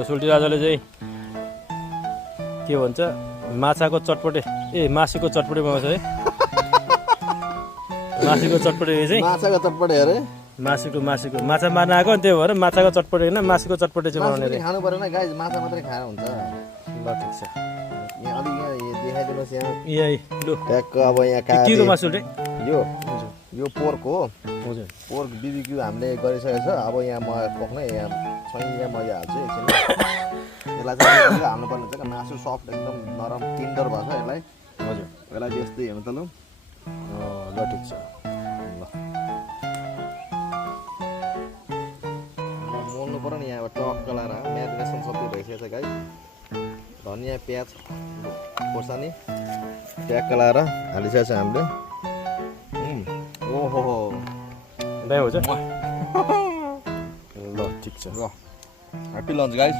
हाम्रो सुल्टी राजाले चाहिँ के भन्छ माछाको चटपटे मासुको चटपटे बनाउँछ है। मासुको चटपटे चाहिँ माछाको चटपटे अरे मासुको माछा मार्न आएको अनि त्यही भएर माछाको चटपटे होइन मासुको चटपटे चाहिँ बनाउने रे। खानु परेन गाइस, माछा मात्रै खाएर हुन्छ। ल ठिक छ, यहाँ अलि यहाँ देखाइदिनुहोस् यहाँ यही लु ट्याक्क। अब यहाँ के को मासु रे? यो पोर्क हो। हजुर पोर्क बिबिक्यू हामीले गरिसकेको छ। अब यहाँ म पक्ने यहाँ छैन म यहाँ हाल्छु एकछिन। यसलाई चाहिँ हाल्नुपर्ने हुन्छ, मासु सफ्ट एकदम नरम टिन्डर भएको छ यसलाई। हजुर यसलाई त्यस्तै हेर्नु त लु। ल ठिक छ। ल मोल्नु पर्यो नि यहाँ टक्क लाएर म्यारिनेसन सबै भइसकेको छ गाइस। धनियाँ प्याज खोर्सानी ट्याक्क लाएर हालिसकेको छ हामीले। ओहो दाइ हुन्छ। ल ठिक छ। ल ह्याप्पी लन्च गाइस।